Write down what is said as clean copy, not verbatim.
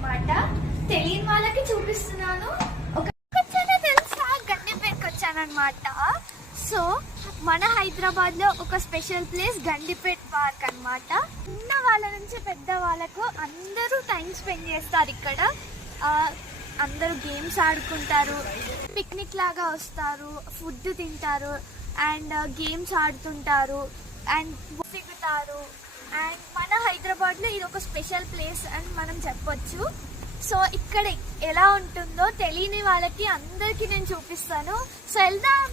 అన్నమాట. తెలియని వాళ్ళకి చూపిస్తున్నాను. తెలుసా గండిపేటకి వచ్చానమాట. సో మన హైదరాబాద్ లో ఒక స్పెషల్ ప్లేస్ గండిపేట్ పార్క్ అన్నమాట. చిన్న వాళ్ళ నుంచి పెద్ద వాళ్ళకు అందరూ టైం స్పెండ్ చేస్తారు ఇక్కడ. అందరూ గేమ్స్ ఆడుకుంటారు, పిక్నిక్ లాగా వస్తారు, ఫుడ్ తింటారు అండ్ గేమ్స్ ఆడుతుంటారు అండ్ దిగుతారు. అండ్ మన హైదరాబాద్లో ఇది ఒక స్పెషల్ ప్లేస్ అని మనం చెప్పొచ్చు. సో ఇక్కడ ఎలా ఉంటుందో తెలియని వాళ్ళకి అందరికీ నేను చూపిస్తాను. సో వెళ్దాం.